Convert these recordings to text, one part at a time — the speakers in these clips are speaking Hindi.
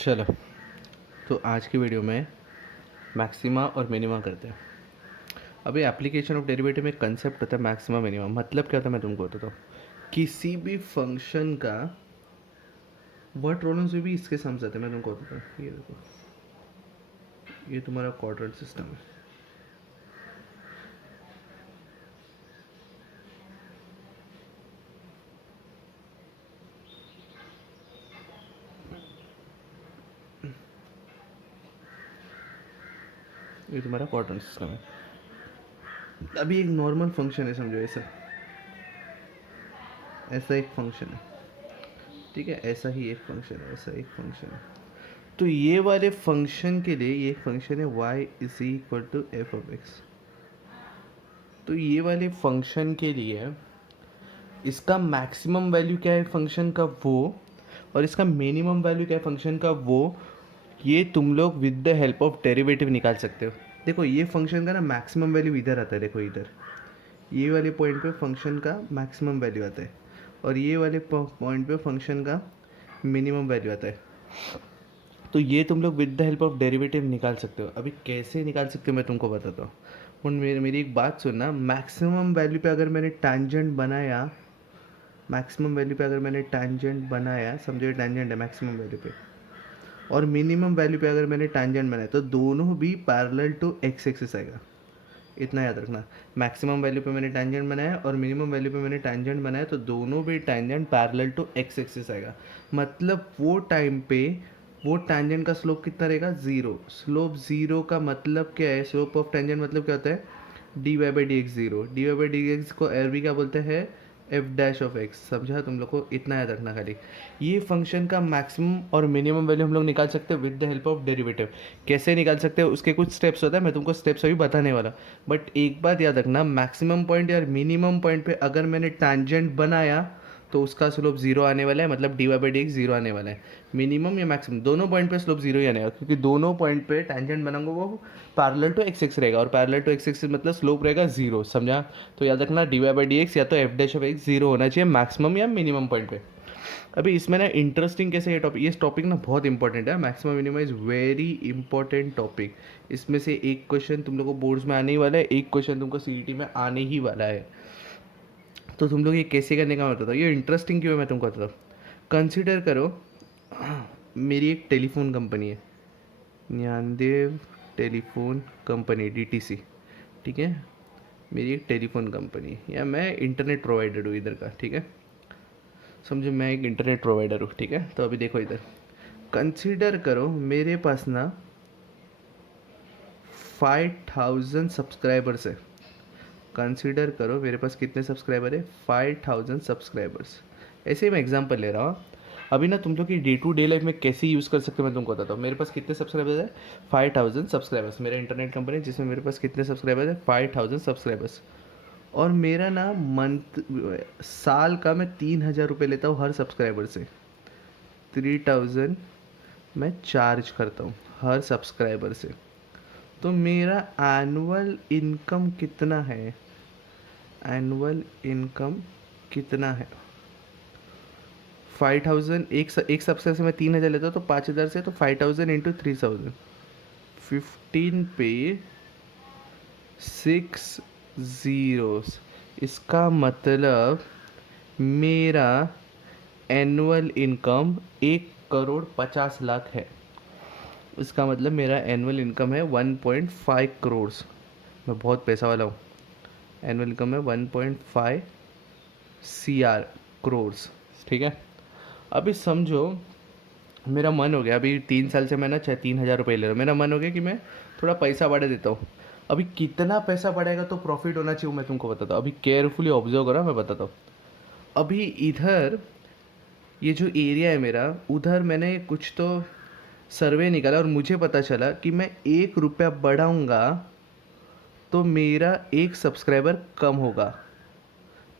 चलो, तो आज की वीडियो में मैक्सिमा और मिनिमा करते हैं। अभी एप्लीकेशन ऑफ डेरिवेटिव में कंसेप्ट होता है मैक्सिमा मिनिमा। मतलब क्या होता है मैं तुमको बताता हूँ। किसी भी फंक्शन का वर्ड प्रॉब्लम्स में भी इसके समझ आते हैं। मैं तुमको बताता हूँ। ये देखो, ये तुम्हारा क्वाड्रेंट सिस्टम है। ये तुम्हारा क्वाड्रेंट सिस्टम है। अभी एक नॉर्मल फंक्शन है, समझो ऐसा ऐसा एक फंक्शन है। ठीक है, ऐसा ही एक फंक्शन है, ऐसा एक फंक्शन है। तो ये वाले फंक्शन के लिए ये फंक्शन है y is equal to F of x. तो ये वाले फंक्शन के लिए इसका मैक्सिमम वैल्यू क्या है फंक्शन का वो, और इसका मिनिमम वैल्यू क्या है फंक्शन का वो, ये तुम लोग with the help of derivative निकाल सकते हो। देखो, ये फंक्शन का ना मैक्सिमम वैल्यू इधर आता है। देखो इधर ये वाले पॉइंट पे फंक्शन का मैक्सिमम वैल्यू आता है, और ये वाले पॉइंट पे फंक्शन का मिनिमम वैल्यू आता है। तो ये तुम लोग with the help of derivative निकाल सकते हो। अभी कैसे निकाल सकते हो मैं तुमको बताता हूँ। और मेरी एक बात सुनना, मैक्सिमम वैल्यू पे अगर मैंने टैंजेंट बनाया, मैक्सिमम वैल्यू पे अगर मैंने टैंजेंट बनाया, समझो ये टैंजेंट है मैक्सिमम वैल्यू पे, और मिनिमम वैल्यू पे अगर मैंने टैंजेंट बनाया, तो दोनों भी पैरेलल टू एक्स एक्सिस आएगा। इतना याद रखना। मैक्सिमम वैल्यू पे मैंने टैंजेंट बनाया और मिनिमम वैल्यू पे मैंने टैंजेंट बनाया, तो दोनों भी tangent parallel to X axis आएगा। मतलब वो टाइम पे वो टैंजेंट का स्लोप कितना रहेगा? ज़ीरो। स्लोप ज़ीरो का मतलब क्या है? स्लोप ऑफ टैंजेंट मतलब क्या होता है? D Y by D X zero. D Y by D X को अरबी क्या बोलते हैं? F dash of X. समझा तुम लोग को? इतना याद रखना खाली। ये फंक्शन का मैक्सिमम और मिनिमम वैल्यू हम लोग निकाल सकते हैं with the help of derivative. कैसे निकाल सकते हैं उसके कुछ स्टेप्स होता है, मैं तुमको स्टेप्स अभी बताने वाला। बट एक बात याद रखना, मैक्सिमम पॉइंट या मिनिमम पॉइंट पे अगर मैंने टैंजेंट बनाया तो उसका स्लोप जीरो आने वाला है, मतलब D Y by D X zero आने वाला है। मिनिमम या मैक्सिमम दोनों पॉइंट पे स्लोप जीरो ही आने वाला, क्योंकि दोनों पॉइंट पे टैंजेंट बनाऊंगा वो पैरेलल टू एक्स एक्स रहेगा, और पैरेलल टू एक्स एक्स मतलब स्लोप रहेगा जीरो। समझा? तो याद रखना, d Y by D x या तो f dash of x zero होना चाहिए मैक्सिमम या मिनिमम पॉइंट पे। अभी इसमें ना इंटरेस्टिंग कैसे ये टॉपिक ना बहुत इंपॉर्टेंट है। Maximum minimum is very important topic. इसमें से एक क्वेश्चन तुम लोग को बोर्ड्स में आने ही वाला है, एक क्वेश्चन तुमको सीईटी में आने ही वाला है। तो तुम लोग ये कैसे करने का मैं बताता हूँ। ये इंटरेस्टिंग क्यों है मैं तुमको बताता हूँ। कंसिडर करो, मेरी एक टेलीफोन कंपनी है, ज्ञानदेव टेलीफोन कंपनी डीटीसी। ठीक है, मेरी एक टेलीफोन कंपनी है, या मैं इंटरनेट प्रोवाइडर हूँ इधर का। ठीक है, समझो मैं एक इंटरनेट प्रोवाइडर हूँ। ठीक है, तो अभी देखो इधर कंसीडर करो, मेरे पास ना 5000 सब्सक्राइबर्स है। कंसीडर करो मेरे पास कितने सब्सक्राइबर है? 5000 सब्सक्राइबर्स। ऐसे ही मैं एग्जांपल ले रहा हूँ। अभी ना तुम लोग की डे टू डे लाइफ में कैसे यूज़ कर सकते हो मैं तुमको बताता हूँ। मेरे पास कितने सब्सक्राइबर्स है? 5000 सब्सक्राइबर्स। मेरा इंटरनेट कंपनी है जिसमें मेरे पास कितने सब्सक्राइबर्स है? 5000 सब्सक्राइबर्स। और मेरा ना मंथ, साल का मैं 3000 रुपये लेता हूँ हर सब्सक्राइबर से। 3000 मैं चार्ज करता हूँ हर सब्सक्राइबर से। तो मेरा एनुअल इनकम कितना है? एनुअल इनकम कितना है? 5000। एक सब्सक्राइबर से मैं 3000 लेता हूँ, तो 5000 से तो 5000 इंटू 3000, 15 पे 6 ज़ीरोस। इसका मतलब मेरा एनुअल इनकम 1,50,00,000 है। इसका मतलब मेरा एनुअल इनकम है 1.5 करोड़। मैं बहुत पैसा वाला हूँ। एनुअल इनकम है 1.5 CR करोड़। ठीक है, अभी समझो मेरा मन हो गया, अभी 3 साल से मैं ना 3,000 रुपये ले रहा हूँ। मेरा मन हो गया कि मैं थोड़ा पैसा बढ़ा देता हूँ। अभी कितना पैसा बढ़ेगा तो प्रॉफिट होना चाहिए मैं तुमको बताता हूँ। अभी केयरफुली ऑब्जर्व करो, मैं बताता हूँ। अभी इधर ये जो एरिया है मेरा, उधर मैंने कुछ तो सर्वे निकाला और मुझे पता चला कि मैं 1 रुपया बढ़ाऊँगा तो मेरा एक सब्सक्राइबर कम होगा।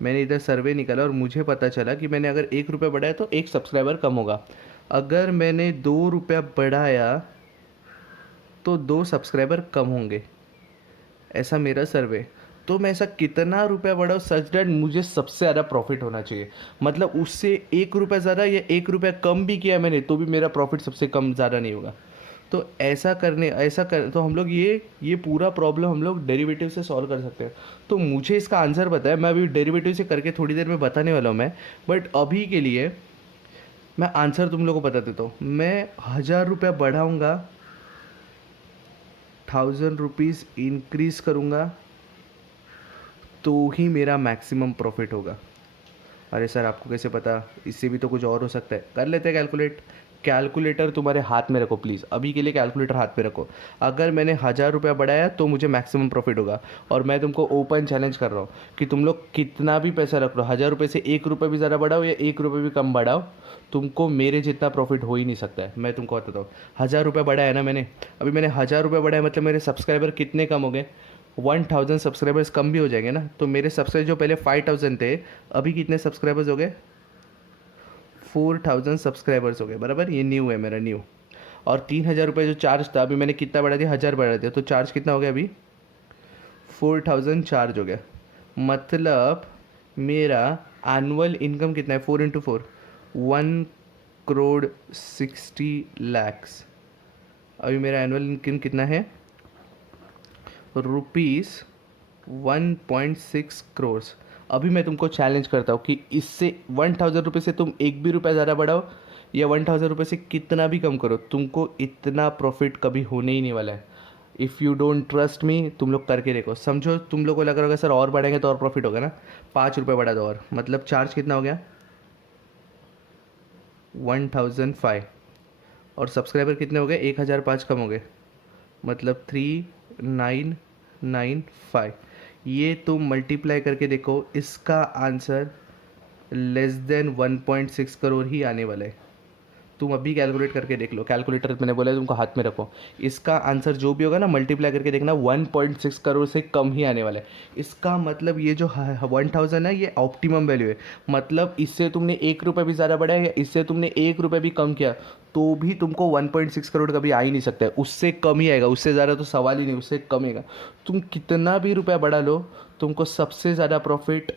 मैंने इधर सर्वे निकाला और मुझे पता चला कि मैंने अगर 1 रुपया बढ़ाया तो एक सब्सक्राइबर कम होगा। अगर मैंने 2 रुपया बढ़ाया तो 2 सब्सक्राइबर कम होंगे। ऐसा मेरा सर्वे। तो मैं ऐसा कितना रुपया बढ़ाऊँ सच दैट मुझे सबसे ज़्यादा प्रॉफिट होना चाहिए, मतलब उससे 1 रुपया ज़्यादा या 1 रुपया कम भी किया मैंने तो भी मेरा प्रॉफिट सबसे कम ज़्यादा नहीं होगा। तो ऐसा कर तो हम लोग ये पूरा प्रॉब्लम हम लोग डेरिवेटिव से सॉल्व कर सकते हैं। तो मुझे इसका आंसर पता है, मैं अभी डेरिवेटिव से करके थोड़ी देर में बताने वाला हूँ मैं, बट अभी के लिए मैं आंसर तुम लोगों को बता देता हूँ। मैं 1000 रुपया बढ़ाऊँगा, 1000 रुपीज़ इंक्रीज़ करूँगा, तो ही मेरा मैक्सिमम प्रॉफिट होगा। अरे सर आपको कैसे पता, इससे भी तो कुछ और हो सकता है। कर लेते हैं कैलकुलेट। कैलकुलेटर तुम्हारे हाथ में रखो प्लीज़, अभी के लिए कैलकुलेटर हाथ में रखो। अगर मैंने 1000 रुपया बढ़ाया तो मुझे मैक्सिमम प्रॉफिट होगा, और मैं तुमको ओपन चैलेंज कर रहा हूँ कि तुम लोग कितना भी पैसा रख लो, 1000 रुपये से 1 रुपये भी ज़्यादा बढ़ाओ या 1 रुपये भी कम बढ़ाओ, तुमको मेरे जितना प्रॉफिट हो ही नहीं सकता है। मैं तुमको बताता हूँ, 1000 रुपया बढ़ाया ना मैंने, अभी मैंने 1000 रुपया बढ़ाया, मतलब मेरे सब्सक्राइबर कितने कम हो गए, 1000 सब्सक्राइबर्स कम भी हो जाएंगे ना। तो मेरे सब्सक्राइबर जो पहले 5000 थे, अभी कितने सब्सक्राइबर्स हो गए, 4000 सब्सक्राइबर्स हो गए, बराबर। ये न्यू है मेरा, न्यू। और 3000 रुपये जो चार्ज था, अभी मैंने कितना बढ़ा दिया, 1000 बढ़ा दिया, तो चार्ज कितना हो गया अभी, 4000 चार्ज हो गया। मतलब मेरा एनुअल इनकम कितना है, 4 × 4, 1,60,00,000। अभी मेरा एनुअल इनकम कितना है, ₹1.6 करोड़। अभी मैं तुमको चैलेंज करता हूँ कि इससे 1000 रुपये से तुम एक भी रुपया ज़्यादा बढ़ाओ या 1000 रुपये से कितना भी कम करो, तुमको इतना प्रॉफिट कभी होने ही नहीं वाला है। If you don't trust me, तुम लोग करके देखो, समझो। तुम लोग को लग रहा होगा सर और बढ़ेंगे तो और प्रॉफिट होगा ना, 5 रुपये बढ़ा दो और, मतलब चार्ज कितना हो गया, 1005, और सब्सक्राइबर कितने हो गए, 1005 कम हो गए, मतलब 3995। ये तुम मल्टीप्लाई करके देखो, इसका आंसर <<1.6 करोड़ ही आने वाला है। तुम अभी कैलकुलेट करके देख लो, कैलकुलेटर मैंने बोला है तुमको हाथ में रखो। इसका आंसर जो भी होगा ना, मल्टीप्लाई करके देखना, 1.6 करोड़ से कम ही आने वाला है। इसका मतलब ये जो 1000 है ये ऑप्टिमम वैल्यू है, मतलब इससे तुमने 1 रुपये भी ज़्यादा बढ़ाया या इससे तुमने 1 रुपये भी कम किया तो भी तुमको 1.6 करोड़ कभी आ ही नहीं सकता है, उससे कम ही आएगा, उससे ज़्यादा तो सवाल ही नहीं, उससे कम आएगा। तुम कितना भी रुपया बढ़ा लो, तुमको सबसे ज़्यादा प्रॉफिट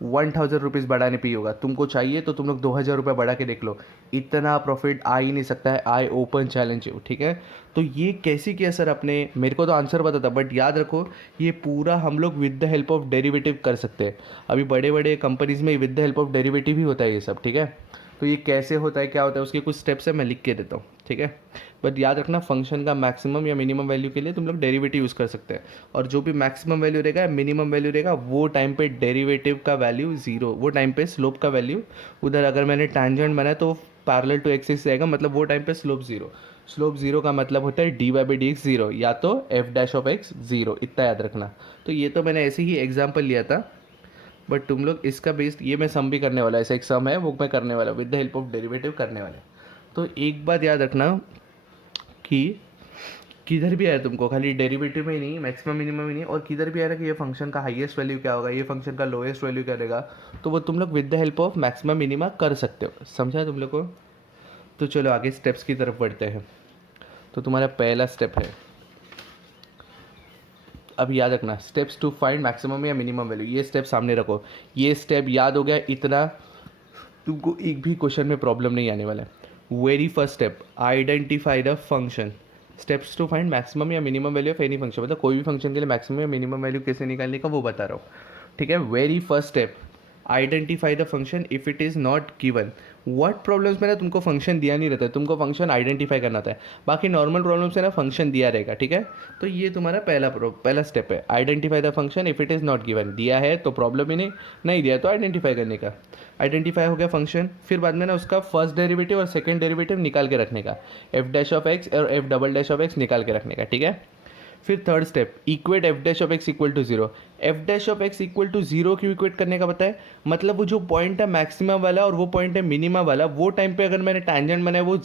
1000 रुपीज़ बढ़ाने पे ही होगा। तुमको चाहिए तो तुम लोग 2000 रुपये बढ़ा के देख लो, इतना प्रॉफिट आ ही नहीं सकता है। आई ओपन चैलेंज यू, ठीक है। तो ये कैसे किया सर आपने, मेरे को तो आंसर पता था, बट याद रखो ये पूरा हम लोग with the help of derivative कर सकते हैं। अभी बड़े बड़े कंपनीज में with the help of derivative ही होता है ये सब, ठीक है। तो ये कैसे होता है, क्या होता है, उसके कुछ स्टेप्स है, मैं लिख के देता हूँ, ठीक है। बट याद रखना, फंक्शन का मैक्सिमम या मिनिमम वैल्यू के लिए तुम लोग डेरिवेटिव यूज़ कर सकते हैं, और जो भी मैक्सिमम वैल्यू रहेगा, मिनिमम वैल्यू रहेगा, वो टाइम पे डेरिवेटिव का वैल्यू 0, वो टाइम पे स्लोप का वैल्यू, उधर अगर मैंने टैंजेंट बनाया तो पैरेलल टू एक्सिस रहेगा, मतलब वो टाइम पे स्लोप 0। स्लोप 0 का मतलब होता है dy/dx 0, या तो f' 0, इतना याद रखना। तो ये तो मैंने ऐसे ही एग्जाम्पल लिया था, बट तुम लोग इसका बेस्ड, ये मैं सम भी करने वाला, ऐसा एक सम है वो मैं करने वाला, with the help of derivative करने वाला। तो एक बात याद रखना कि किधर भी आया तुमको, खाली डेरिवेटिव में ही नहीं, मैक्सिमम मिनिमम ही नहीं, और किधर भी आया ना कि ये फंक्शन का हाईएस्ट वैल्यू क्या होगा, ये फंक्शन का लोएस्ट वैल्यू क्या रहेगा, तो वो तुम लोग with the help of maximum minima कर सकते हो। समझा तुम लोग को। तो चलो आगे स्टेप्स की तरफ बढ़ते हैं। तो तुम्हारा पहला स्टेप है, अब याद रखना, स्टेप्स टू फाइंड मैक्सिमम या मिनिमम वैल्यू, ये स्टेप सामने रखो। ये स्टेप याद हो गया, इतना तुमको एक भी क्वेश्चन में प्रॉब्लम नहीं आने वाला है। Very first step, identify the function. Steps to find maximum या minimum value of any function, मतलब कोई भी फंक्शन के लिए मैक्सिमम या मिनिमम वैल्यू कैसे निकालने का वो बता रहा हूँ, ठीक है। Very first step, identify the function if it is not given. Word problems में ना तुमको फंक्शन दिया नहीं रहता है, तुमको फंक्शन आइडेंटिफाई करना था। बाकी नॉर्मल प्रॉब्लम्स में ना फंक्शन दिया रहेगा, ठीक है। तो ये तुम्हारा पहला स्टेप है, identify the function if it is not given. दिया है तो प्रॉब्लम ही नहीं, नहीं दिया तो आइडेंटिफाई करने का। आइडेंटिफाई हो गया फंक्शन, फिर बाद में ना उसका फर्स्ट डेरिवेटिव और सेकंड डेरिवेटिव निकाल के रखने का, f' और f" निकाल के रखने का, ठीक है। फिर third step, equate f' equal to 0। f' equal to 0 क्यों इक्वेट करने का पता है, मतलब वो जो पॉइंट है मैक्सिमम वाला और वो पॉइंट है मिनिमम वाला, वो टाइम पे अगर मैंने टैंजेंट बनाया वो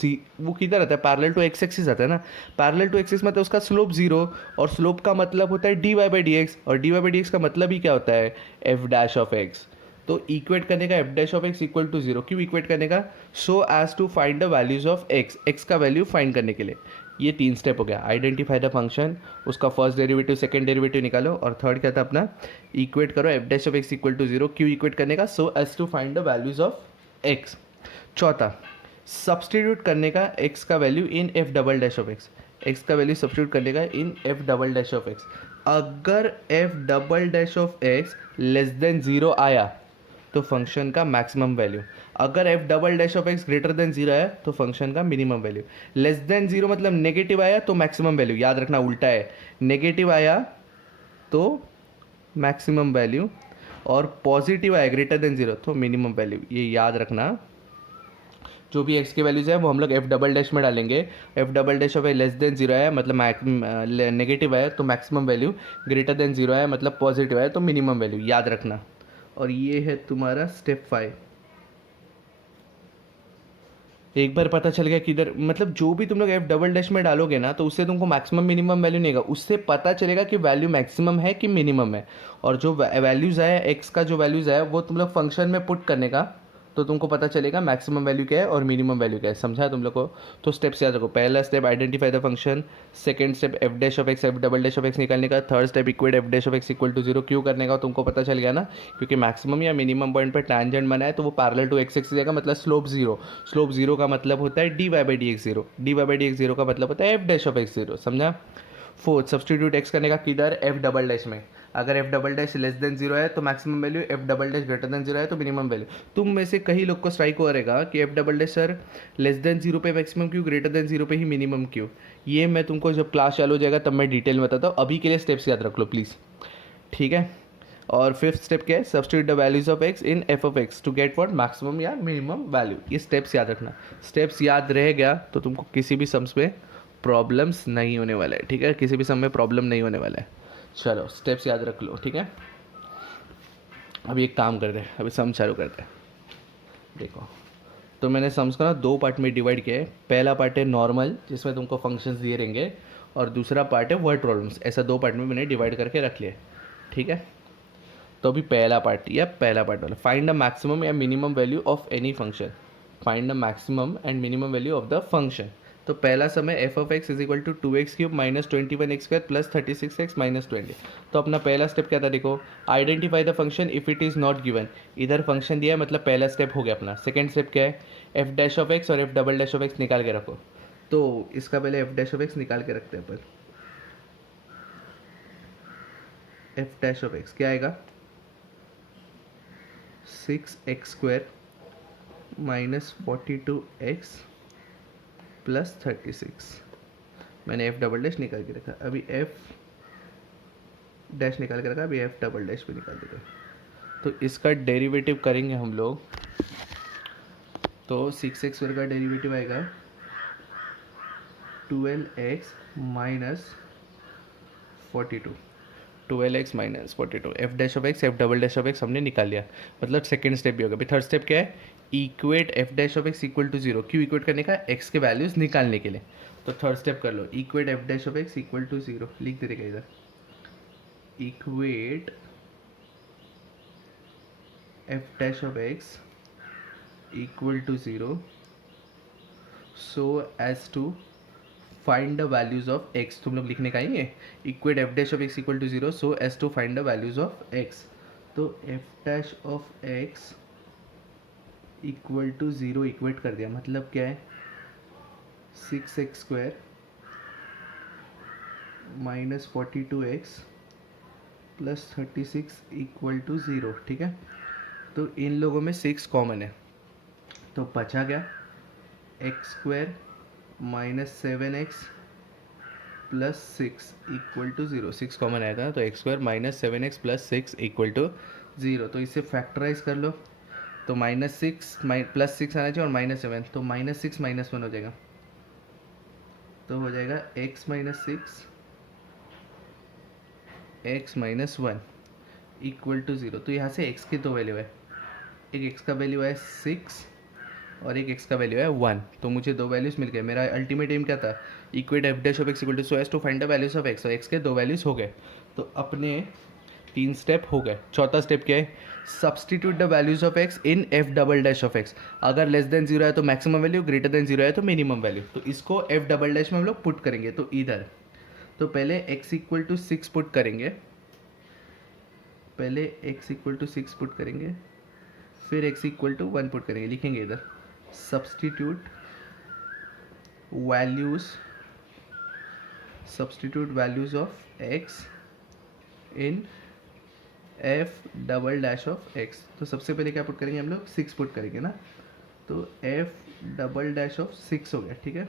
किधर आता है, पैरेलल टू एक्स एक्सिस आता है ना। पैरेलल टू एक्सिस मतलब उसका स्लोप 0, और स्लोप का मतलब होता है dy/dx, और dy/dx का मतलब ही क्या होता है, f'। तो इक्वेट करने का f' इक्वल टू 0, क्यों इक्वेट करने का, so as to find the values of x, x का वैल्यू फाइंड करने के लिए। ये 3 स्टेप हो गया, आइडेंटिफाई द फंक्शन, उसका फर्स्ट डेरिवेटिव सेकंड डेरिवेटिव निकालो, और थर्ड क्या था अपना, इक्वेट करो f dash of x equal to 0, क्यों इक्वेट करने का, so as to find the values of x. चौथा, सब्सटीट्यूट करने का एक्स का value in f double dash of x, x का वैल्यू सब्सटीट्यूट करने का in f double dash of x. अगर f double dash of x less than 0 आया तो फंक्शन का मैक्सिमम वैल्यू, अगर f double dash of x greater than 0 है तो फंक्शन का मिनिमम वैल्यू, लेस देन 0 मतलब नेगेटिव आया तो मैक्सिमम वैल्यू, याद रखना उल्टा है, नेगेटिव आया तो मैक्सिमम वैल्यू और पॉजिटिव आया ग्रेटर देन 0 तो मिनिमम वैल्यू, ये याद रखना। जो भी एक्स के वैल्यूज है वो हम लोग एफ डबल डैश में डालेंगे, F double dash of less than 0 है मतलब नेगेटिव है तो मैक्सिमम वैल्यू, ग्रेटर देन 0 है मतलब पॉजिटिव है तो मिनिमम वैल्यू, याद रखना। और ये है तुम्हारा स्टेप 5। एक बार पता चल गया कि इधर मतलब जो भी तुम लोग एफ डबल डैश में डालोगे ना तो उससे तुमको मैक्सिमम मिनिमम वैल्यू नहीं आएगा, उससे पता चलेगा कि वैल्यू मैक्सिमम है कि मिनिमम है। और जो वैल्यूज़ है एक्स का जो वैल्यूज़ है वो तुम लोग फंक्शन में पुट करने का, तो तुमको पता चलेगा मैक्सिमम वैल्यू क्या है और मिनिमम वैल्यू क्या है, समझा तुम लोग को। तो स्टेप्स याद रखो, पहला step identify the function, second step f dash of x f double dash of x निकालने का, third step equate f dash of x equal to 0, क्यों करने का तुमको पता चल गया ना, क्योंकि मैक्सिमम या मिनिमम पॉइंट पर टैंजेंट बना है तो वो पैरेलल टू एक्स एक्सिस जाएगा, मतलब स्लोप 0, स्लोप 0 का मतलब होता है D Y by D x 0, d Y by D x 0 का मतलब होता है एफ डैश ऑफ एक्स 0, समझा। फोर्थ, सब्सटीट्यूट एक्स करने का किधर, एफ डबल डैश में, अगर f double dash less than 0 है तो maximum value, F double dash greater than 0 है तो मिनिमम वैल्यू। तुम में से कई लोग को स्ट्राइक हो रहेगा कि F double dash sir less than 0 पे मैक्सिमम क्यों, ग्रेटर देन 0 पे ही मिनिमम क्यों, ये मैं तुमको जब क्लास चालू हो जाएगा तब मैं डिटेल में बताता हूँ, अभी के लिए स्टेप्स याद रख लो प्लीज़, ठीक है। और फिफ्थ स्टेप क्या है, substitute the values of x in f of x to get what, maximum या मिनिमम वैल्यू। ये स्टेप्स याद रखना, स्टेप्स याद रह गया तो तुमको किसी भी सम्स में प्रॉब्लम्स नहीं होने वाला है, ठीक है, किसी भी सम में प्रॉब्लम नहीं होने वाला है। चलो स्टेप्स याद रख लो, ठीक है। अभी एक काम करते हैं, अभी सम चालू करते हैं। देखो, तो मैंने सम्स को ना दो पार्ट में डिवाइड किया है, पहला पार्ट है नॉर्मल जिसमें तुमको फंक्शंस दिए रहेंगे, और दूसरा पार्ट है वर्ड प्रॉब्लम्स, ऐसा दो पार्ट में मैंने डिवाइड करके रख लिया, ठीक है। तो अभी पहला पार्ट वाला, फाइंड द मैक्सिमम या minimum value of any function, find the maximum and minimum value of the function. तो पहला सम है f of x is equal to 2x³ minus 21x² plus 36x minus 20। तो अपना पहला स्टेप क्या था, देखो, identify the function if it is not given, इधर फंक्शन दिया है मतलब पहला स्टेप हो गया अपना। सेकेंड स्टेप क्या है, एफ डैश ऑफ एक्स और F double dash of x निकाल के रखो। तो इसका पहले एफ डैश ऑफ एक्स निकाल के रखते हैं अपन, एफ डैश ऑफ एक्स क्या आएगा, 6x² माइनस 42x प्लस 36, मैंने एफ डबल डैश निकाल के रखा, अभी एफ डैश निकाल के रखा, अभी एफ डबल डैश भी निकाल देगा। तो इसका डेरिवेटिव करेंगे हम लोग, तो 6x² का डेरिवेटिव आएगा 12x minus 42, 12x minus 42, F dash of x f double dash of x हमने निकाल लिया, मतलब सेकेंड स्टेप भी होगा। अभी थर्ड स्टेप क्या है, equate f dash of x equal to 0, क्यों इक्वेट करने का, एक्स के वैल्यूज निकालने के लिए। तो थर्ड स्टेप कर लो, equate f dash of x equal to 0, लिख दे देगा इधर, equate f dash of x equal to 0 so as to find the values of x, तुम लोग लिखने का ही है, equate f dash of x equal to 0 so as to find the values of x. तो f dash of x equal to 0 equate कर दिया, मतलब क्या है, 6x² minus 42x plus 36 equal to 0, ठीक है। तो इन लोगों में 6 कॉमन है, तो बचा गया x² minus 7x plus 6 equal to 0, 6 common आया था तो x² minus 7x plus 6 equal to 0। तो इसे फैक्टराइज कर लो, तो माइनस 6 प्लस 6 आना चाहिए और माइनस 7, तो माइनस 6 माइनस 1 हो जाएगा, तो हो जाएगा x minus 6 x minus 1 equal to 0। तो यहाँ से x की दो वैल्यू है, एक x का वैल्यू है 6 और एक x का वैल्यू है 1, तो मुझे दो वैल्यूज़ मिल गए। मेरा अल्टीमेट एम क्या था, equate f dash of x equal to so as to find the values of x, और x के दो वैल्यूज़ हो गए, तो अपने 3 स्टेप हो गए। चौथा स्टेप क्या है, substitute the values of x in f double dash of x. अगर लेस देन जीरो है तो maximum value, greater than zero है तो मिनिमम वैल्यू. तो इसको एफ डबल डैश में हम लोग पुट करेंगे. तो इधर तो पहले x इक्वल टू 6 पुट करेंगे, पहले x इक्वल टू 6 पुट करेंगे, फिर x इक्वल टू 1 पुट करेंगे. लिखेंगे इधर substitute values of x in f double dash of x. तो सबसे पहले क्या पुट करेंगे हम लोग, 6 पुट करेंगे ना. तो एफ डबल डैश ऑफ 6 हो गया. ठीक है,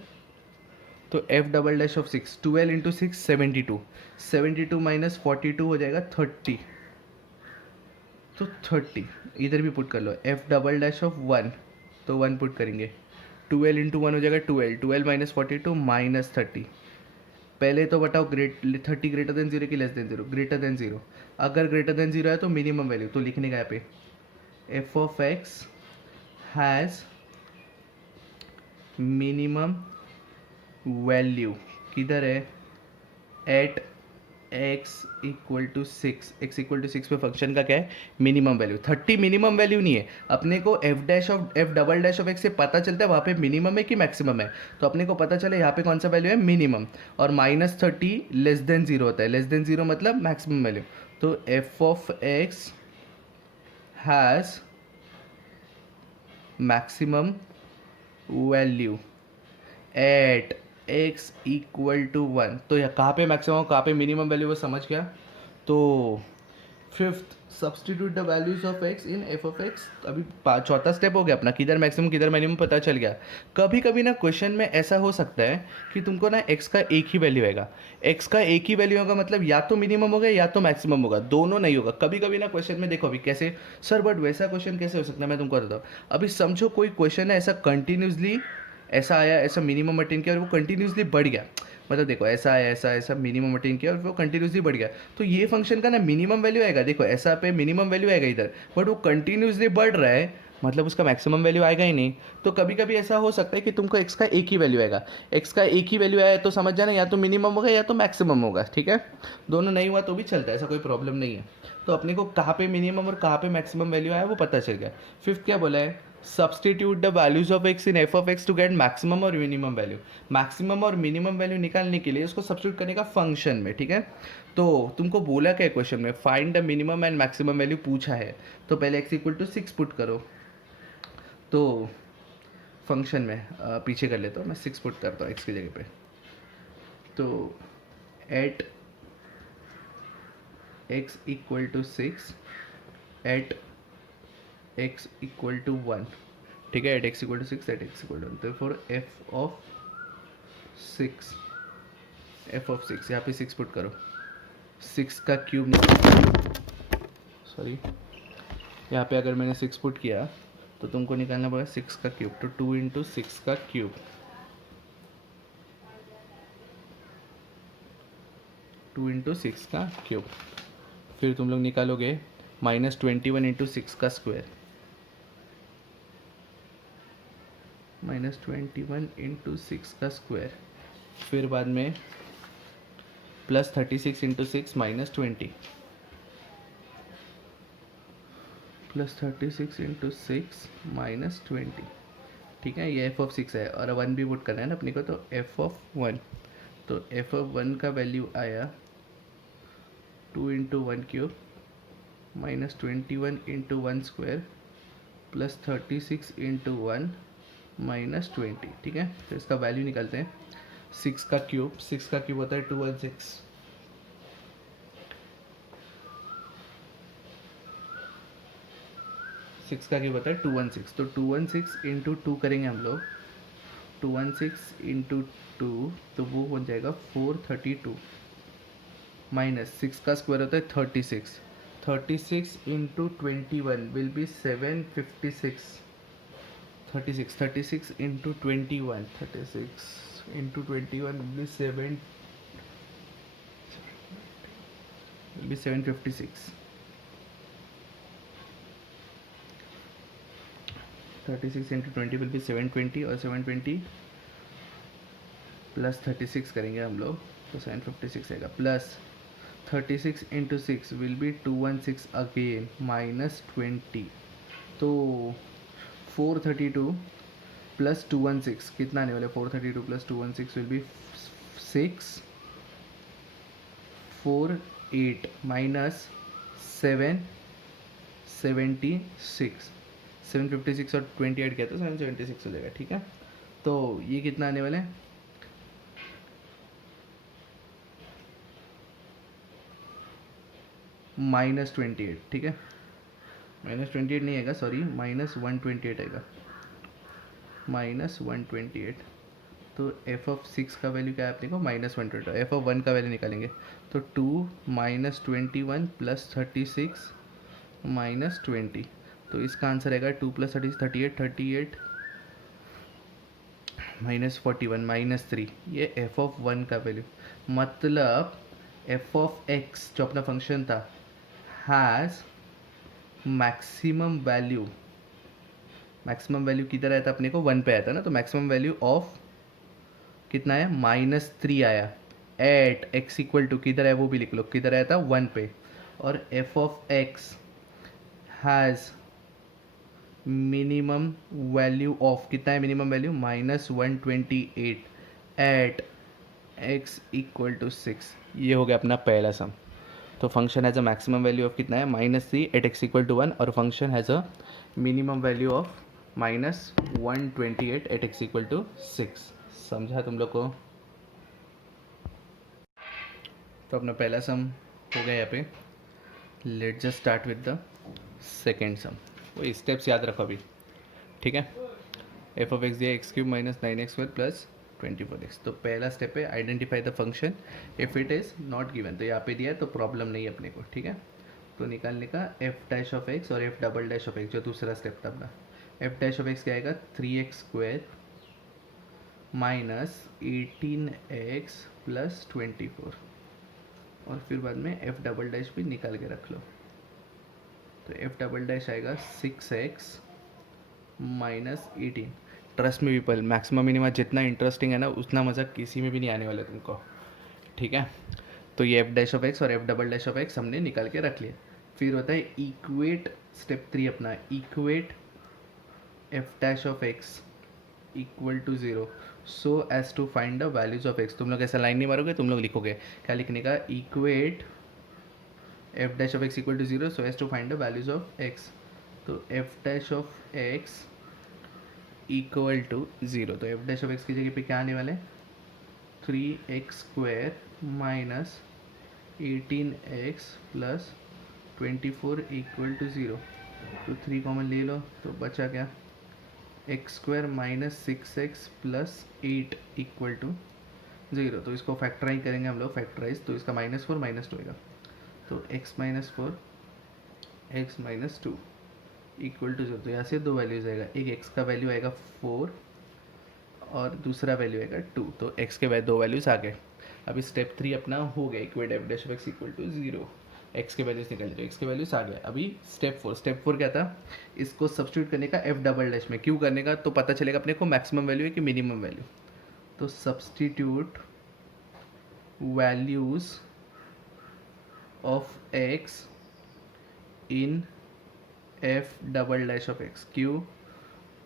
तो f double dash of 6, 12 into 6 72, 72 minus 42 हो जाएगा 30. तो 30 इधर भी पुट कर लो. एफ डबल डैश ऑफ 1, तो 1 पुट करेंगे. 12 इंटू 1 हो जाएगा 12, 12 माइनस 42 माइनस 30. पहले तो बताओ 30 ग्रेटर देन जीरो कि less than zero, greater than zero. अगर ग्रेटर देन जीरो है तो मिनिमम वैल्यू, तो लिखने का यहाँ पे f of x has minimum value किधर है, at x equal to 6. X equal to 6 पे फंक्शन का क्या है, मिनिमम वैल्यू. 30 मिनिमम वैल्यू नहीं है, अपने को F double dash of x से पता चलता है वहाँ पे मिनिमम है कि मैक्सिमम है. तो अपने को पता चले यहाँ पे कौन सा वैल्यू है, मिनिमम. और माइनस 30 लेस देन जीरो होता है, लेस देन जीरो मतलब मैक्सिमम वैल्यू. तो f of x has maximum value at x equal to 1. तो यहाँ कहाँ पे मैक्सिमम कहाँ पे मिनिमम वैल्यू वो समझ गया. तो fifth, substitute the values of x in f of x. अभी चौथा स्टेप हो गया अपना, किधर मैक्सिमम किधर मिनिमम पता चल गया. कभी कभी ना क्वेश्चन में ऐसा हो सकता है कि तुमको ना एक्स का एक ही वैल्यू आएगा. एक्स का एक ही वैल्यू होगा मतलब या तो मिनिमम होगा या तो मैक्सिमम होगा, दोनों नहीं होगा. कभी कभी ना क्वेश्चन में देखो अभी कैसे सर, बट वैसा क्वेश्चन कैसे हो सकता है, मैं तुमको बताता हूँ. अभी समझो कोई क्वेश्चन है ऐसा कंटिन्यूसली ऐसा आया, ऐसा मिनिमम अटेन किया और वो कंटिन्यूसली बढ़ गया. मतलब देखो ऐसा आया, ऐसा ऐसा मिनिमम अटेन किया और वो कंटिन्यूसली बढ़ गया. तो ये फंक्शन का ना मिनिमम वैल्यू आएगा. देखो ऐसा पे मिनिमम वैल्यू आएगा इधर, बट वो कंटिन्यूसली बढ़ रहा है मतलब उसका मैक्सिमम वैल्यू आएगा ही नहीं. तो कभी कभी ऐसा हो सकता है कि तुमको एक्स का एक ही वैल्यू आएगा. एक्स का एक ही वैल्यू आया तो समझ जाना या तो मिनिमम होगा या तो मैक्सिमम होगा. ठीक है, दोनों नहीं हुआ तो भी चलता है, ऐसा कोई प्रॉब्लम नहीं है. तो अपने को कहाँ पे मिनिमम और कहाँ पे मैक्सिमम वैल्यू आया वो पता चल गया. फिफ्थ क्या बोला है, substitute the values of x in f of x to get maximum और मिनिमम वैल्यू. मैक्सिमम और मिनिमम वैल्यू निकालने के लिए उसको सब्सटीट्यूट करने का फंक्शन में. ठीक है, तो तुमको बोला क्या क्वेश्चन में, find the minimum and maximum value पूछा है. तो पहले एक्स इक्वल टू 6 पुट करो. तो फंक्शन में पीछे कर लेता हूँ मैं, 6 पुट करता हूँ एक्स की जगह पे. तो at x equal to 6 at x equal to 1. ठीक है, at x equal to 6 at x equal to 1. तो for f of 6, f of 6 यहाँ पे 6 पुट करो. 6 का क्यूब सॉरी, यहाँ पे अगर मैंने 6 पुट किया तो तुमको निकालना पड़ेगा 6 का क्यूब. तो 2 इंटू 6 का क्यूब, 2 इंटू 6 का क्यूब. फिर तुम लोग निकालोगे -21 इंटू 6 का स्क्वायर, -21 इंटू 6 का स्क्वायर. फिर बाद में +36 इंटू 6 -20, +36 इंटू 6 -20. ठीक है, ये एफ ऑफ 6 है और 1 भी पुट करना है ना अपने को. तो एफ ऑफ 1, तो एफ ऑफ 1 का वैल्यू आया 2 into 1 cube -21 into 1 square +36 into 1 -20. ठीक है, तो इसका वैल्यू निकालते हैं. 6 का क्यूब, 6 का क्यूब होता है 216. 6 का क्यूब होता है 216. तो 216 इंटू 2 करेंगे हम लोग, 216 इंटू 2, तो वो हो जाएगा 432 माइनस 6 का स्क्वायर होता है 36. 36 into 21 will be 756. 36 into 21, 36 into 21 will be 756. 36 into 20 will be 720 और 720 प्लस 36 करेंगे हम लोग तो 756 आएगा. Plus 36 into 6 will be 216 again minus 20. तो 432 प्लस 216 कितना आने वाला है? 432 प्लस 216 विल बी 6 4 8 माइनस 776 756 और 28 किया तो 776 हो जाएगा. ठीक है, तो ये कितना आने वाला है? -28. ठीक है, -28 नहीं आएगा, सॉरी, -128 आएगा, -128. तो एफ ऑफ 6 का वैल्यू क्या है अपने को? -128. एफ ऑफ 1 का वैल्यू निकालेंगे तो 2 -21 प्लस 36 -20. तो इसका आंसर आएगा 2 प्लस 30 38 38 -41 -3. ये एफ ऑफ 1 का वैल्यू, मतलब एफ ऑफ एक्स जो अपना फंक्शन था has maximum value. Maximum value किधर आया था अपने को? 1 पे आया था ना. तो मैक्सिमम वैल्यू ऑफ कितना है? -3 आया एट एक्स इक्वल टू, किधर है वो भी लिख लो, किधर आया था? 1 पे. और f of x has minimum value of, कितना है minimum value? -128 at x equal to 6. ये हो गया अपना पहला सम. तो function has a maximum value of कितना है? -3 एट एक्स इक्वल टू 1, और function has a minimum value of -128 at x equal to 6. समझा तुम लोग को? तो अपना पहला सम हो गया यहाँ पे. Let just start with the second sum. वही स्टेप्स याद रखो अभी. ठीक है, एफ ऑफ एक्स दिया x³ minus 9x² plus 24x. तो पहला स्टेप है identify the function if it is not given. तो यहाँ पे दिया है तो प्रॉब्लम नहीं है अपने को. ठीक है, तो निकालने का एफ डैश ऑफ एक्स और F double dash of x, जो दूसरा स्टेप था अपना. एफ डैश ऑफ एक्स क्या आएगा? 3x² माइनस 18x प्लस 24, और फिर बाद में एफ डबल डैश भी निकाल के रख लो. तो एफ डबल डैश आएगा 6x माइनस 18. ट्रस्ट में पीपल, मैक्सिमम मिनिमम जितना इंटरेस्टिंग है ना उतना मज़ा किसी में भी नहीं आने वाला तुमको. ठीक है, तो ये एफ डैश ऑफ एक्स और F double dash of x हमने निकाल के रख लिया. फिर होता है इक्वेट, स्टेप 3 अपना, equate f dash of x equal to 0 so as to find the values of x. तुम लोग ऐसा लाइन नहीं मारोगे, तुम लोग लिखोगे क्या लिखने का? Equate f dash of x equal to 0 so as to find the values of x. तो f dash of x equal to 0. तो एफ डैश ऑफ एक्स की जगह पे क्या आने वाले? 3x² minus 18x plus 24 equal to 0. तो 3 कॉमन ले लो तो बचा क्या? x² minus 6x plus 8 equal to 0. तो इसको फैक्टराइज करेंगे हम लोग, फैक्टराइज, तो इसका -4 -2 आएगा. तो x minus 4 x minus 2 equal to 0. तो यहाँ से दो वैल्यूज आएगा, एक x का वैल्यू आएगा 4 और दूसरा वैल्यू आएगा 2. तो x के दो वैल्यूज आ गए. अभी स्टेप 3 अपना हो गया, equate f dash of x equal to 0. X के वैल्यूज निकाल लो, एक्स के वैल्यूज आ गए. अभी स्टेप 4. स्टेप 4 क्या था? इसको सब्स्टिट्यूट करने का एफ डबल डैश में. क्यों करने का? तो पता चलेगा अपने को मैक्सिमम वैल्यू है कि मिनिमम वैल्यू. तो substitute values of x in f double dash of x. क्यों?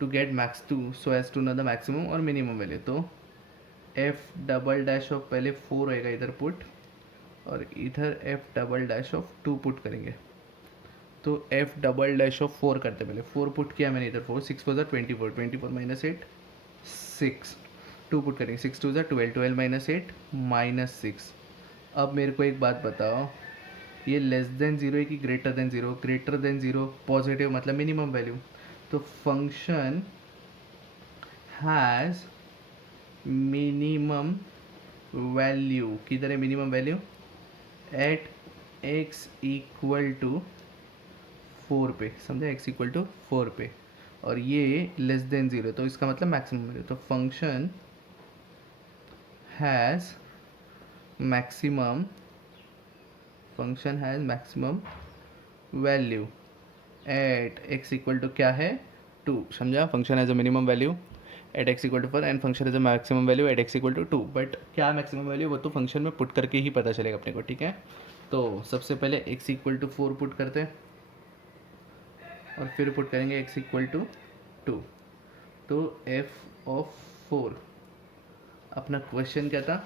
To get max to, so as to know the maximum और मिनिमम वैल्यू. तो एफ डबल डैश ऑफ पहले 4 होएगा इधर पुट, और इधर f double dash of 2 put करेंगे. तो एफ डबल डैश ऑफ 4 करते पहले. 4 पुट किया मैंने इधर, 4 6 4 24 24 माइनस 8 6. 2 पुट करेंगे, 6 2 12 12 माइनस 8 माइनस 6. अब मेरे को एक बात बताओ, ये लेस देन 0 है कि greater than 0? Greater than 0, positive मतलब मिनिमम वैल्यू. तो फंक्शन हैज़ मिनिमम वैल्यू, किधर है minimum value? At x equal to 4 पे. समझे? x इक्वल टू 4 पे, और ये लेस देन 0, तो इसका मतलब मैक्सिमम वैल्यू. तो function has maximum, function has maximum value at x equal to क्या है? 2. समझा? Function has a minimum value at x equal to 4 and function is a maximum value at x equal to 2. But क्या मैक्सिमम वैल्यू वो तो फंक्शन में पुट करके ही पता चलेगा अपने को. ठीक है, तो सबसे पहले x इक्वल टू 4 पुट करते हैं और फिर पुट करेंगे x इक्वल टू 2। तो f ऑफ 4, अपना क्वेश्चन क्या था,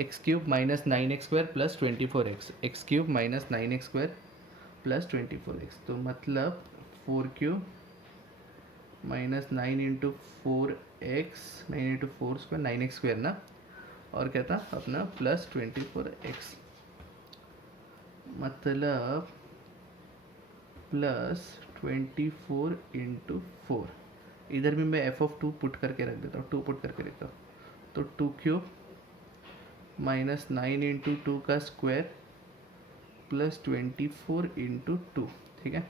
x cube minus 9x² plus 24x, x cube minus 9x² plus 24x। तो मतलब 4 cube minus 9 into 4x, 9 into 4 square 9x² ना, और क्या था अपना प्लस 24x, मतलब प्लस 24 इंटू 4। इधर भी मैं f(2) पुट करके रख देता हूँ, 2 पुट करके रखता हूँ। तो 2 क्यूब माइनस 9 इंटू 2 का स्क्वायर प्लस 24 इंटू 2, ठीक है।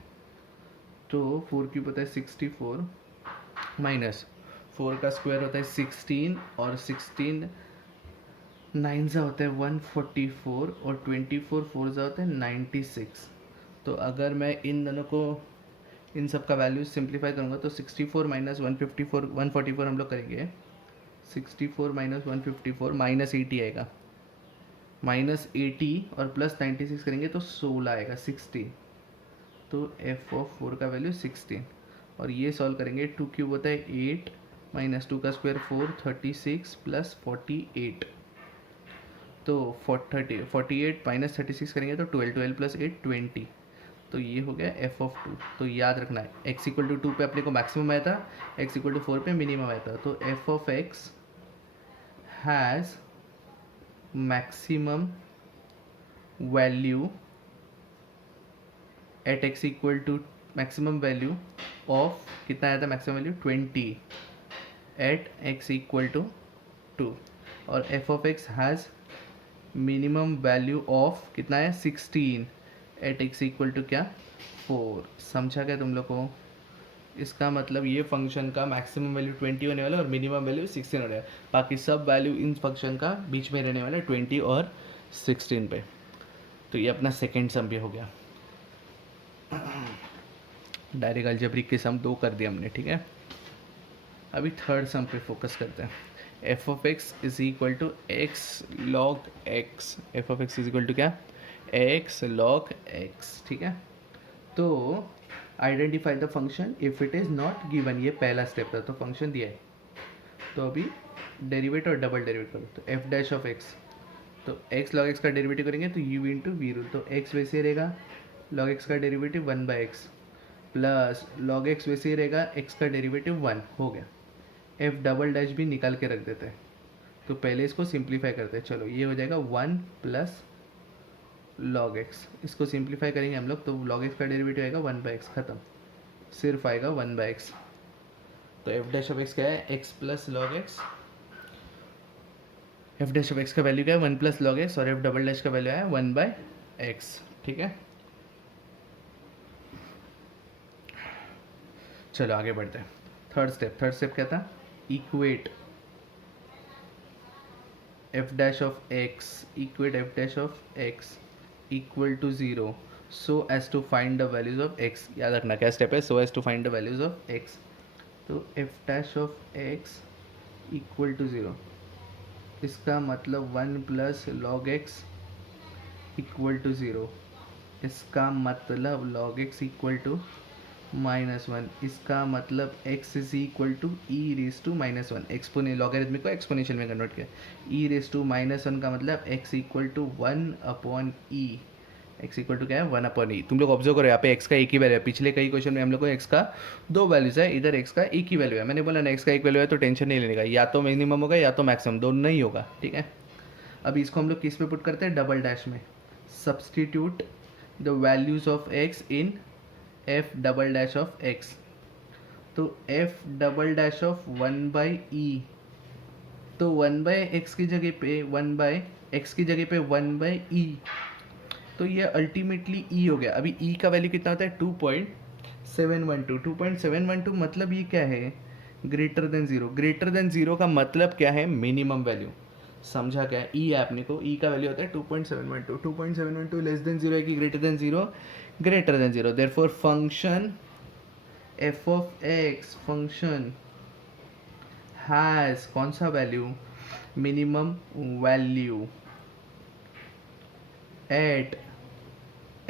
तो 4 क्यूब होता है 64, माइनस 4 का स्क्वायर होता है 16, और 16 9 सा होता है 144, और 24 4 सा होता है 96। तो अगर मैं इन दोनों को, इन सब का वैल्यू सिंप्लीफाई करूँगा तो 64 माइनस 154 144 हम लोग करेंगे, 64 माइनस 154 माइनस 80 आएगा, माइनस 80 और प्लस 96 करेंगे तो 16 आएगा, 16। तो f(4) का वैल्यू 16, और ये सॉल्व करेंगे, 2 क्यूब होता है 8, माइनस 2 का स्क्वायर 4, 36 प्लस 48। तो 48 माइनस 36 करेंगे तो 12, 12 प्लस 8 20। तो ये हो गया f(2). तो याद रखना है x इक्वल टू 2 पे अपने को मैक्सिमम आया था, x इक्वल टू 4 पे मिनिमम आया था। तो f(x) has maximum value at x equal to, maximum value of कितना आया था, maximum value 20 at x equal to 2, और f(x) has minimum value of कितना है 16 एट x इक्वल टू क्या 4। समझा क्या तुम लोग को? इसका मतलब ये फंक्शन का मैक्सिमम वैल्यू 20 होने वाला है और मिनिमम वैल्यू 16 होने वाला है, बाकी सब वैल्यू इन फंक्शन का बीच में रहने वाला है 20 और 16 पे। तो ये अपना सेकेंड सम भी हो गया। डायरेक्ट अलजेब्रिक के सम 2 कर दिए हमने, ठीक है। अभी थर्ड सम पे फोकस करते हैं। f(x) is equal to x log x, f(x) is equal to क्या, x log x, ठीक है। तो identify the function if it is not given, ये पहला स्टेप था। तो फंक्शन दिया है, तो अभी डेरिवेट और डबल डेरिवेट करो। तो एफ डैश ऑफ एक्स, तो एक्स लॉग एक्स का डेरिवेटिव करेंगे तो यू इंटू वी रूल, तो एक्स वैसे रहेगा, लॉग एक्स का derivative 1/x, plus log x वैसे ही रहेगा, एक्स का डेरिवेटिव 1 हो गया। एफ डबल डैश भी निकाल के रख देते हैं, तो पहले इसको सिंप्लीफाई करते हैं। चलो ये हो जाएगा 1 प्लस लॉग एक्स, इसको सिंप्लीफाई करेंगे हम लोग, तो लॉग एक्स का डेरिवेटिव आएगा 1/x, ख़त्म, सिर्फ आएगा 1/x। तो एफ डैश ऑफ एक्स क्या है, x plus log x, F dash of x का वैल्यू क्या है 1 प्लस लॉग एक्स, और एफ डबल डैश का वैल्यू है 1/x, ठीक है। चलो आगे बढ़ते हैं। थर्ड स्टेप क्या था, equate f dash of x, equate f dash of x equal to 0 so as to find the values of x. याद रखना क्या स्टेप है, so as to find the values of x. तो f dash of x equal to 0, इसका मतलब 1 plus log x equal to 0, इसका मतलब लॉग एक्स इक्वल टू -1, इसका मतलब x is equal to e raise to -1, एक्सपोने लॉगरिथमिक को एक्सपोनेंशियल में कन्वर्ट किया, ई रेस टू -1 का मतलब x equal to 1/e, x equal to क्या है 1/e। तुम लोग ऑब्जर्व करो यहाँ पे x का एक ही वैल्यू है, पिछले कई क्वेश्चन में हम लोग को x का 2 वैल्यूज है, इधर x का एक ही वैल्यू है। मैंने बोला ना x का एक वैल्यू है तो टेंशन नहीं लेने का, या तो मिनिमम होगा या तो मैक्सिमम, दोनों नहीं होगा, ठीक है। अभी इसको हम लोग किस पे पुट करते हैं, डबल डैश में। Substitute the values of x in f double dash of x, तो f double dash of 1/e, तो 1/x की जगह पे 1/x की जगह पे 1/e, तो ये अल्टीमेटली e हो गया। अभी e का वैल्यू कितना होता है 2.712, 2.712 मतलब ये क्या है, ग्रेटर देन 0, ग्रेटर देन 0 का मतलब क्या है, मिनिमम वैल्यू। समझा क्या, ई है अपने को, ई का वैल्यू होता है 2.712, 2.712 लेस देन 0 है कि greater than 0, greater than 0। Therefore function f of x, function has कौन सा value, minimum value at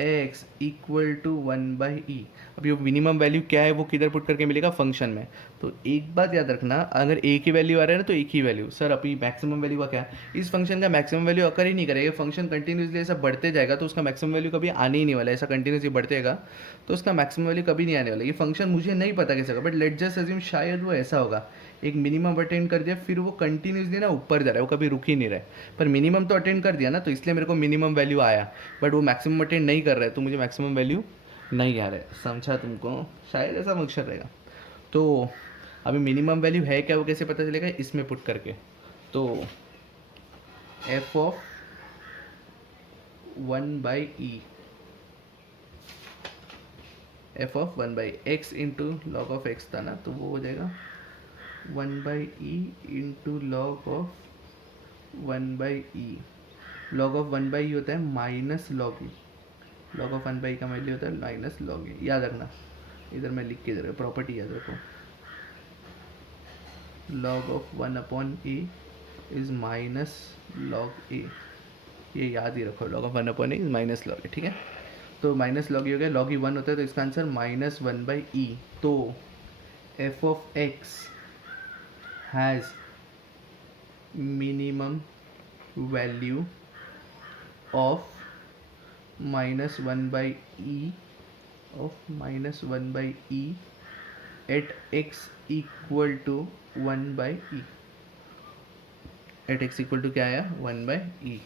x equal to 1/e। अब ये मिनिमम वैल्यू क्या है वो किधर पुट करके मिलेगा, फंक्शन में। तो एक बात याद रखना, अगर ए की वैल्यू आ रहा है ना तो एक ही वैल्यू, सर अभी मैक्सिमम वैल्यू का क्या है, इस फंक्शन का मैक्सिमम वैल्यू अकर ही नहीं करेगा, फंक्शन कंटिन्यूसली ऐसा बढ़ते जाएगा तो उसका मैक्सिमम वैल्यू कभी आने ही नहीं वाला, ऐसा कंटिन्यूसली बढ़ते जाएगा तो उसका मैक्सिमम वैल्यू कभी नहीं आने वाला। ये फंक्शन मुझे नहीं पता कैसे होगा, बट लेट जस्ट अज्यूम शायद वो ऐसा होगा, एक मिनिमम अटेंड कर दिया फिर वो कंटिन्यूसली ना ऊपर जा रहा है, वो कभी रुक ही नहीं रहा है, पर मिनिमम तो अटेंड कर दिया ना, तो इसलिए मेरे को मिनिमम वैल्यू आया, बट वो मैक्सिमम अटेंड नहीं कर रहा है तो मुझे मैक्सिमम वैल्यू नहीं आ रहा है। समझा तुमको, शायद ऐसा फंक्शन रहेगा। तो अभी मिनिमम वैल्यू है क्या वो कैसे पता चलेगा, इसमें पुट करके। तो f of 1/e, F of 1/x into log of x था ना, तो वो हो जाएगा 1/e into log of 1/e। Log of 1/e होता है minus log E, log of 1/e का वैल्यू होता है माइनस लॉग ई, याद रखना, इधर मैं लिख के इधर प्रॉपर्टी याद रखो, log of 1/e is minus log a, ये याद ही रखो, log of 1/e is minus log a, ठीक है। तो माइनस लॉग ई हो गया, लॉग ई 1 होता है तो इसका आंसर -1/e। तो f of x has minimum value of -1/e of -1/e at x equal to 1/e, at x equal to क्या आया 1/e।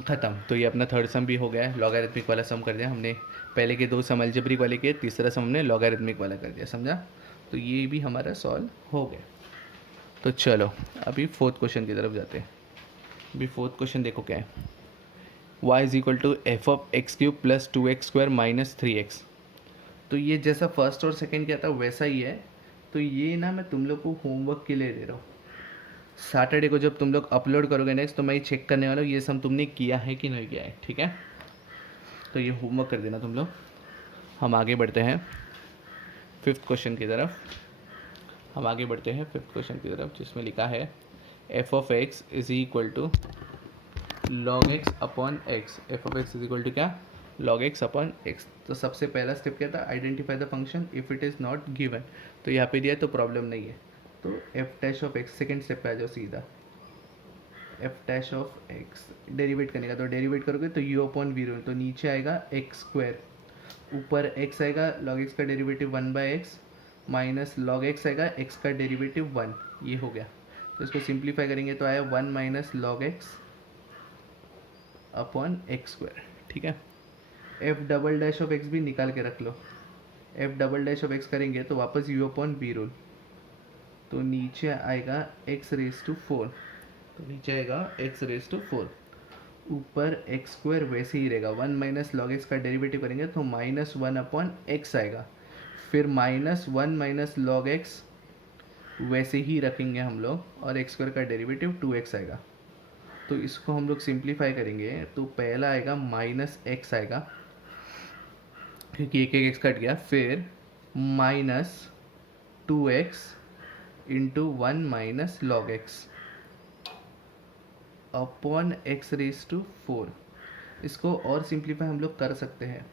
ख़त्म। तो ये अपना थर्ड सम भी हो गया है, लॉगरिथमिक वाला सम कर दिया हमने, पहले के दो सम अलजेब्रिक वाले के, तीसरा सम हमने लॉगरिथमिक वाला कर दिया, समझा। तो ये भी हमारा सॉल्व हो गया। तो चलो अभी फोर्थ क्वेश्चन की तरफ जाते हैं। अभी फोर्थ क्वेश्चन देखो क्या है, y is equal to F of x cube plus 2x² minus 3x। तो ये जैसा फर्स्ट और सेकंड किया था वैसा ही है। तो ये ना मैं तुम लोग को होमवर्क के लिए दे रहा हूँ, सैटरडे को जब तुम लोग अपलोड करोगे नेक्स्ट तो मैं ये चेक करने वाला हूँ ये सम तुमने किया है कि नहीं किया है, ठीक है। तो ये होमवर्क कर देना तुम लोग। हम आगे बढ़ते हैं फिफ्थ क्वेश्चन की तरफ, हम आगे बढ़ते हैं फिफ्थ क्वेश्चन की तरफ जिसमें लिखा है f of x is equal to log x upon x, f of x is equal to क्या, लॉग एक्स अपॉन एक्स। तो सबसे पहला स्टेप क्या था, identify the function if it is not given. तो यहाँ पे दिया है तो प्रॉब्लम नहीं है, तो f dash of x second step पे आ जाओ सीधा, F dash of x derivative करने का, तो डेरिवेट करोगे तो यू अपॉन वी रो, तो नीचे आएगा एक्स स्क्वायर, ऊपर एक्स आएगा, लॉग एक्स का derivative 1/x minus log x आएगा, एक्स का डेरिवेटिव 1, ये हो गया। तो इसको सिंप्लीफाई करेंगे तो आया 1 minus log x upon x square, ठीक है। F double dash of x भी निकाल के रख लो, f double dash of x करेंगे तो वापस यू अपॉन वी रूल, तो नीचे आएगा एक्स रेज टू 4, तो नीचे आएगा एक्स रेज टू 4, ऊपर एक्स स्क्वायर वैसे ही रहेगा, 1 माइनस लॉग एक्स का डेरिवेटिव करेंगे तो -1 अपॉन एक्स आएगा, फिर -1 माइनस लॉग एक्स वैसे ही रखेंगे हम लोग, और एक्स स्क्वायर का डेरिवेटिव 2x आएगा। तो इसको हम लोग सिंप्लीफाई करेंगे तो पहला आएगा -x आएगा, क्योंकि एक एक्स कट गया, फिर -2x into 1 minus log x upon x raise to 4। इसको और सिंप्लीफाई हम लोग कर सकते हैं,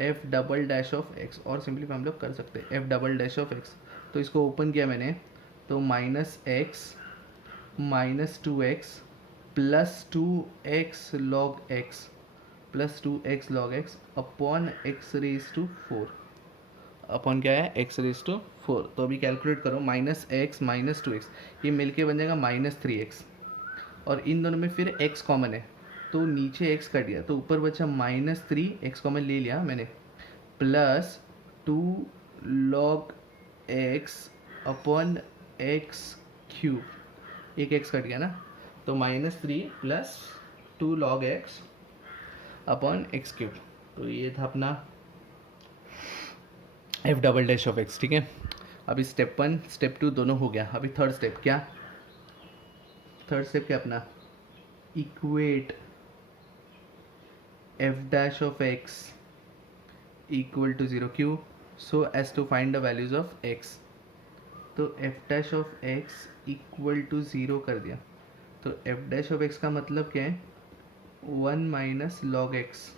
f double dash of x, और सिंप्लीफाई हम लोग कर सकते हैं f double dash of x. तो इसको ओपन किया मैंने तो -x -2x plus 2x log x plus 2x log x upon x raise to 4, upon क्या है एक्स रेज टू 4। तो अभी कैलकुलेट करो, -x -2x ये मिलके बन जाएगा -3x, और इन दोनों में फिर x कॉमन है तो नीचे x कट गया तो ऊपर बचा -3, x कॉमन ले लिया मैंने, plus 2 log x upon x cube, एक x कट गया ना, तो -3 plus 2 log x upon x cube. तो ये था अपना F double dash of x, ठीक है। अभी स्टेप 1 स्टेप 2 दोनों हो गया, अभी थर्ड स्टेप क्या, थर्ड स्टेप क्या अपना, equate f dash of x equal to 0, क्यों, so as to find the values of x. तो f dash of x equal to 0 कर दिया तो एफ डैश ऑफ एक्स का मतलब क्या है, 1 minus log x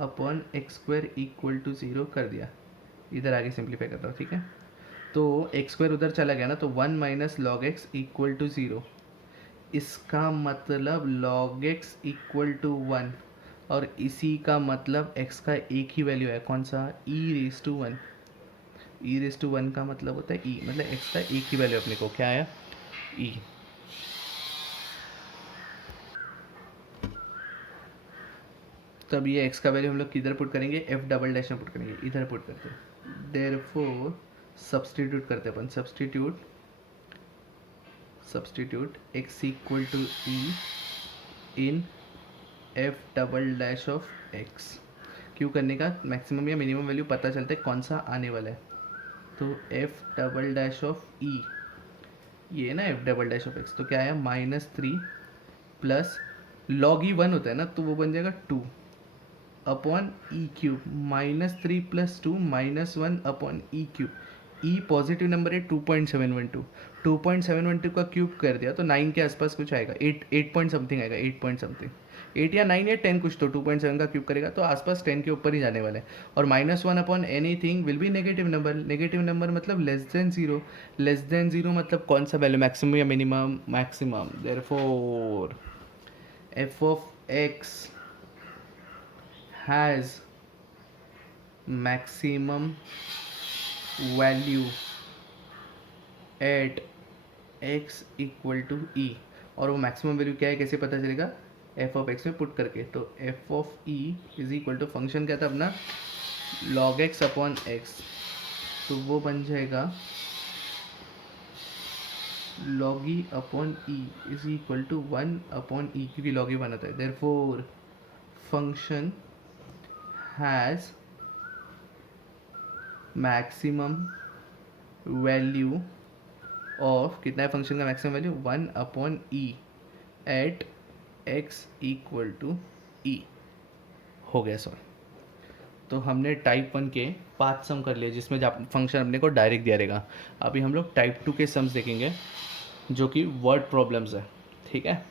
upon x square equal to 0 कर दिया। इधर आगे सिंप्लीफाई करता हूँ, ठीक है। तो एक्स स्क्वायर उधर चला गया ना, तो 1 minus log x equal to 0। इसका मतलब log x इक्वल टू 1, और इसी का मतलब x का एक ही वैल्यू है, कौन सा, e raise to 1। e raise to 1 का मतलब होता है e, मतलब x का एक ही वैल्यू अपने को क्या आया, e। तब ये x का वैल्यू हम लोग किधर पुट करेंगे, f डबल डैश में पुट करेंगे, इधर पुट करते हैं। देयरफॉर सब्स्टिट्यूट करते हैं अपन, substitute x equal to e in f double dash of x. क्यों करने का, मैक्सिमम या मिनिमम वैल्यू पता चलता है कौन सा आने वाला है। तो एफ डबल डैश ऑफ ई, ये है ना F double dash of x, तो क्या आया, -3 प्लस लॉग ई 1 होता है ना, तो वो बन जाएगा 2 upon e cube, -3 plus 2 -1 upon e cube. E positive number है 2.712, 2.712 का क्यूब कर दिया तो 9 के आसपास कुछ आएगा, 8 पॉइंट समथिंग आएगा, 8 पॉइंट समथिंग, 8 या 9 या 10 कुछ, तो 2.7 का क्यूब करेगा तो आसपास 10 के ऊपर ही जाने वाला है। और -1 upon anything will be negative number, negative number मतलब less than zero, less than zero मतलब कौन सा वैल्यू, मैक्सिमम या minimum, maximum. Therefore f of x has maximum value at x equal to e. और वो मैक्सिमम वैल्यू क्या है, कैसे पता चलेगा, एफ ऑफ एक्स में पुट करके। तो f of e is equal to, function क्या था अपना, लॉग एक्स अपॉन एक्स, तो वो बन जाएगा log e upon e is equal to 1 upon e, क्योंकि लॉग ई 1 आता है। Therefore function has maximum value of, कितना है फंक्शन का maximum value, 1 upon e at x equal to e. हो गया सॉल्व। तो हमने टाइप 1 के 5 सम कर लिए, जिसमें फंक्शन अपने को डायरेक्ट दिया रहेगा। अभी हम लोग टाइप 2 के सम्स देखेंगे जो कि वर्ड प्रॉब्लम्स है, ठीक है।